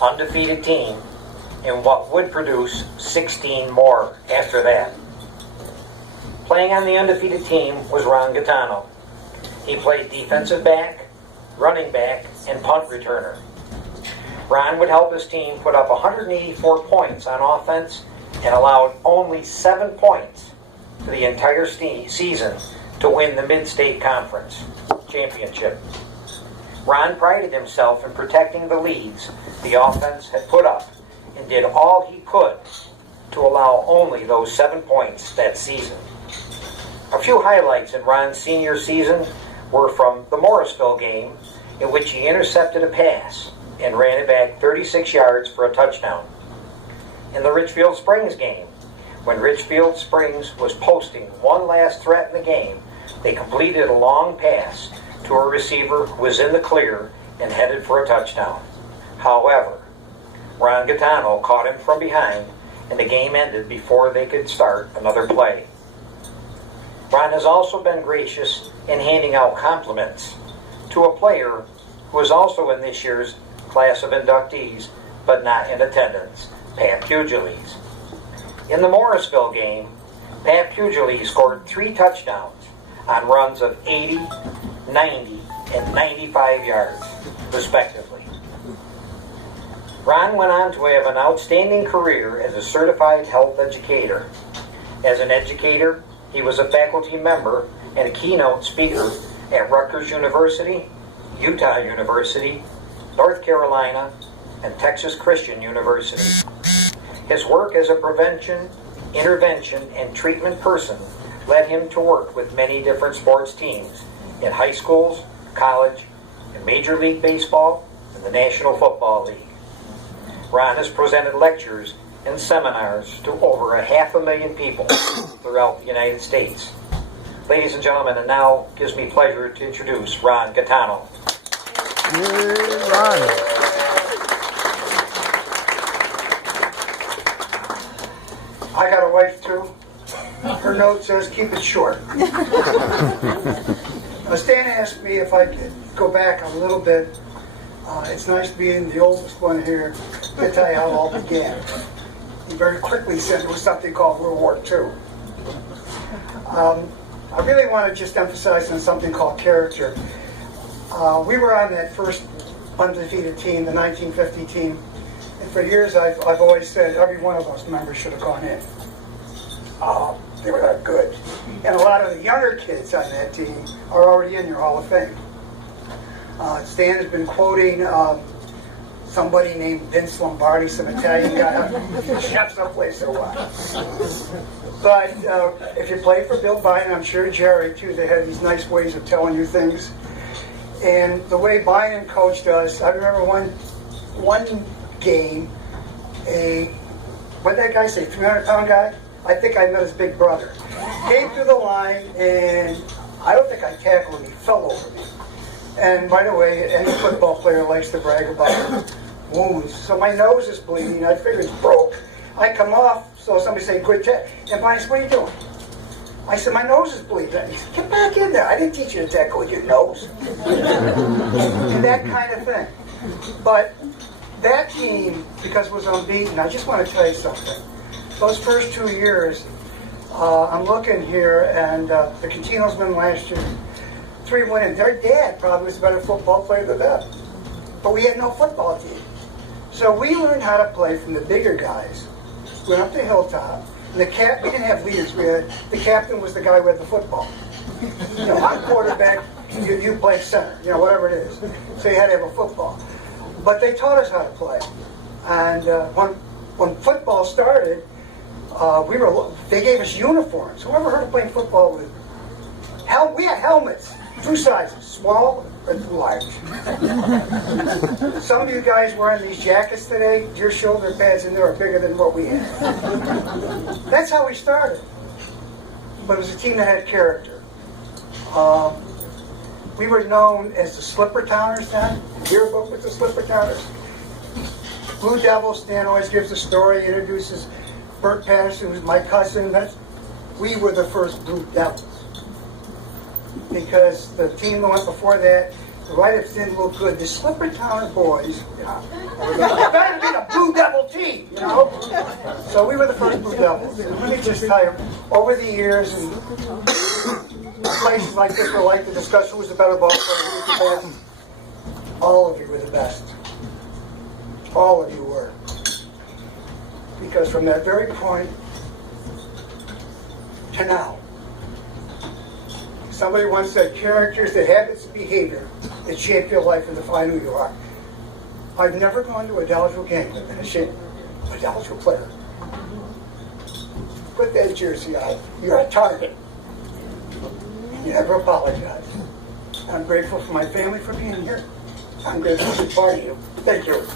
undefeated team in what would produce 16 more after that. Playing on the undefeated team was Ron Gaetano. He played defensive back, running back, and punt returner. Ron would help his team put up 184 points on offense and allowed only 7 points for the entire season to win the Mid-State Conference championship. Ron prided himself in protecting the leads the offense had put up and did all he could to allow only those 7 points that season. A few highlights in Ron's senior season were from the Morrisville game, in which he intercepted a pass and ran it back 36 yards for a touchdown. In the Richfield Springs game, when Richfield Springs was posting one last threat in the game, they completed a long pass to a receiver who was in the clear and headed for a touchdown. However, Ron Gaetano caught him from behind, and the game ended before they could start another play. Ron has also been gracious in handing out compliments to a player who was also in this year's class of inductees, but not in attendance, Pat Pugiles. In the Morrisville game, Pat Pugiles scored 3 touchdowns on runs of 80, 90, and 95 yards, respectively. Ron went on to have an outstanding career as a certified health educator. As an educator, he was a faculty member and a keynote speaker at Rutgers University, Utah University, North Carolina, and Texas Christian University. His work as a prevention, intervention, and treatment person led him to work with many different sports teams in high schools, college, in Major League Baseball, and the National Football League. Ron has presented lectures and seminars to over 500,000 people throughout the United States. Ladies and gentlemen, and now it gives me pleasure to introduce Ron Gaetano. Yay, Ron. I got a wife too. Her note says keep it short. Stan asked me if I could go back a little bit. It's nice being the oldest one here to tell you how it all began. He very quickly said there was something called World War II. I really want to just emphasize on something called character. We were on that first undefeated team, the 1950 team, and for years I've always said every one of those members should have gone in. They were that good. And a lot of the younger kids on that team are already in your Hall of Fame. Stan has been quoting somebody named Vince Lombardi, some Italian guy. Chefs don't play so well. But if you play for Bill Biden, I'm sure Jerry too, they had these nice ways of telling you things. And the way Biden coached us, I remember one game, what did that guy say, 300-pound guy? I think I met his big brother. Came through the line, and I don't think I tackled him, he fell over me. And by the way, any football player likes to brag about wounds. So my nose is bleeding, I figured it's broke. I come off, so somebody say, good tackle. And Biden said, what are you doing? I said, my nose is bleeding. He said, get back in there. I didn't teach you to tackle with your nose. And that kind of thing. But that team, because it was unbeaten, I just want to tell you something. Those first 2 years, I'm looking here, and the Catinos won last year. 3 winning. Their dad probably was a better football player than them. But we had no football team. So we learned how to play from the bigger guys. Went up the hilltop. We didn't have leaders. The captain was the guy who had the football. You know, I'm quarterback, you play center, you know, whatever it is. So you had to have a football. But they taught us how to play. And when football started, they gave us uniforms. Whoever heard of playing football with? We had helmets, 2 sizes, small and large. Some of you guys wearing these jackets today, your shoulder pads in there are bigger than what we had. That's how we started. But it was a team that had character. We were known as the Slipper Towners then. Yearbook with the Slipper Towners. Blue Devils, Stan always gives a story, introduces Bert Patterson, who's my cousin. We were the first Blue Devils. Because the team that went before that The write-ups didn't look good. The Slipper Town boys, better be the Blue Devil team, you know? So we were the first Blue Devils. And let me just tell you, over the years, and places like this were like to discuss who was the better ball player, who was the best. All of you were the best. All of you were. Because from that very point to now, somebody once said, characters, the habits, and behavior that shape your life and define who you are. I've never gone to a Dolgeville game and been ashamed of a Dolgeville player. Put that jersey on. You're a target. And you never apologize. I'm grateful for my family for being here. I'm grateful to be part of you. Thank you.